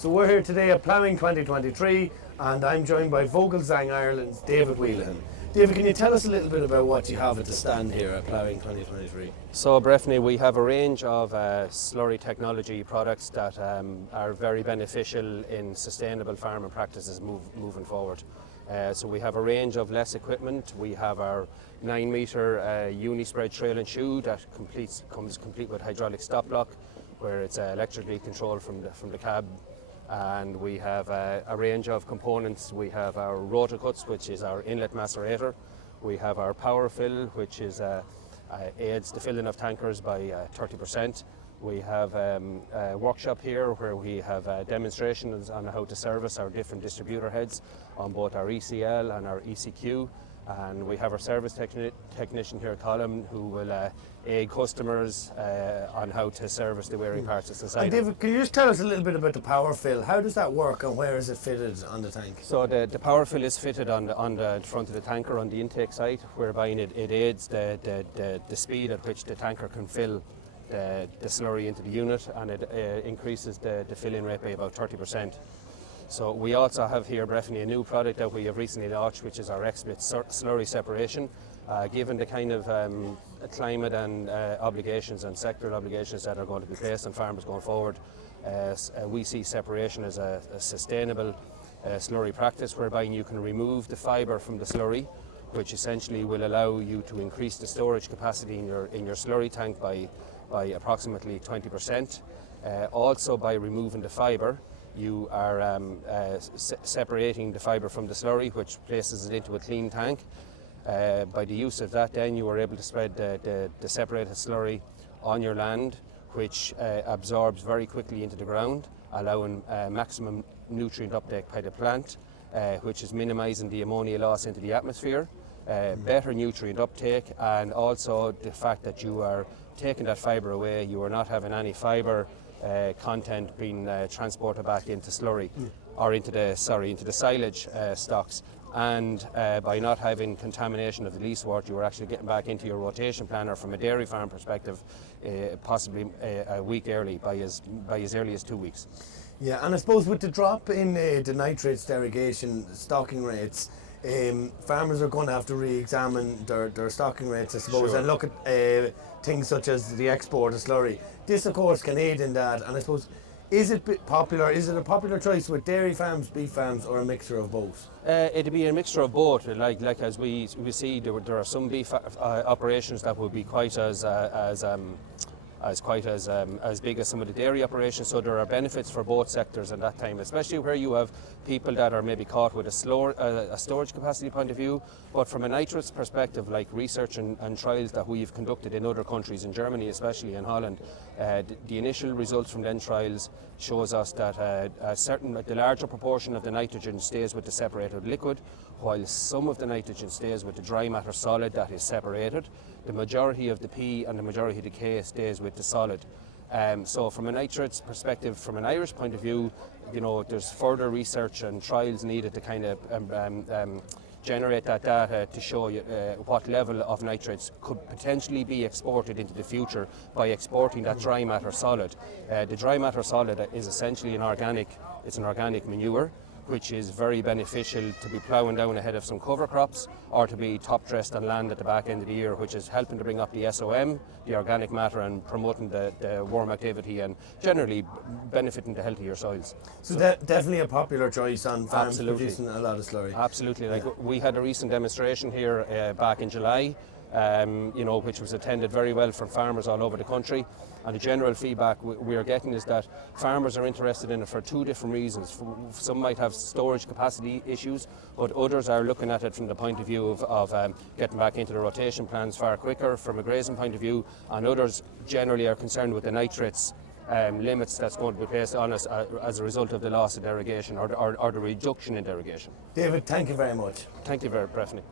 So we're here today at Ploughing 2023 and I'm joined by Vogelsang Ireland's David Whelan. David, can you tell us a little bit about what you have at the stand here at Ploughing 2023? So Breffney, we have a range of slurry technology products that are very beneficial in sustainable farming practices moving forward. So we have a range of less equipment. We have our 9 metre uni-spread trail and shoe that comes complete with hydraulic stop block, where it's electrically controlled from the cab. And we have a range of components. We have our rotor cuts, which is our inlet macerator. We have our power fill, which is aids the filling of tankers by 30%. We have a workshop here where we have demonstrations on how to service our different distributor heads on both our ECL and our ECQ. And we have our service technician here, Colin, who will aid customers on how to service the wearing parts of society. And David, can you just tell us a little bit about the power fill? How does that work and where is it fitted on the tank? So the power fill is fitted on the front of the tanker on the intake side, whereby it aids the speed at which the tanker can fill the slurry into the unit, and it increases the filling rate by about 30%. So we also have here, Breffney, a new product that we have recently launched, which is our XSplit slurry separation. Given the kind of climate and obligations and sectoral obligations that are going to be placed on farmers going forward, we see separation as a sustainable slurry practice, whereby you can remove the fibre from the slurry, which essentially will allow you to increase the storage capacity in your slurry tank by approximately 20%. Also, by removing the fibre, you are separating the fibre from the slurry, which places it into a clean tank. By the use of that, then you are able to spread the separated slurry on your land, which absorbs very quickly into the ground, allowing maximum nutrient uptake by the plant, which is minimising the ammonia loss into the atmosphere, better nutrient uptake, and also the fact that you are taking that fibre away, you are not having any fibre content being transported back into slurry or into the silage stocks, and by not having contamination of the leasewort, you are actually getting back into your rotation planner from a dairy farm perspective, possibly a week early, by as early as 2 weeks. Yeah, and I suppose with the drop in the nitrates derogation stocking rates, farmers are going to have to re-examine their stocking rates, I suppose, Sure. and look at things such as the export of slurry. This, of course, can aid in that, and I suppose, is it popular? Is it a popular choice with dairy farms, beef farms, or a mixture of both? It'd be a mixture of both. Like as we see, there are some beef operations that would be quite as big as some of the dairy operations, so there are benefits for both sectors at that time, especially where you have people that are maybe caught with a storage capacity point of view. But from a nitrates perspective, like research and trials that we've conducted in other countries, in Germany especially, in Holland, the initial results from them trials shows us that the larger proportion of the nitrogen stays with the separated liquid, while some of the nitrogen stays with the dry matter solid that is separated. The majority of the P and the majority of the K stays with the solid. So from a nitrates perspective, from an Irish point of view, there's further research and trials needed to kind of generate that data to show you what level of nitrates could potentially be exported into the future by exporting that dry matter solid. The dry matter solid is essentially an organic manure, which is very beneficial to be ploughing down ahead of some cover crops or to be top dressed on land at the back end of the year, which is helping to bring up the SOM, the organic matter, and promoting the worm activity and generally benefiting the healthier soils. So definitely a popular choice on farms Absolutely. producing a lot of slurry. Absolutely. We had a recent demonstration here back in July, which was attended very well from farmers all over the country. And the general feedback we are getting is that farmers are interested in it for two different reasons. Some might have storage capacity issues, but others are looking at it from the point of view of getting back into the rotation plans far quicker from a grazing point of view, and others generally are concerned with the nitrates limits that's going to be placed on us as a result of the loss of derogation or the reduction in derogation. David, thank you very much. Thank you very much, Breffney.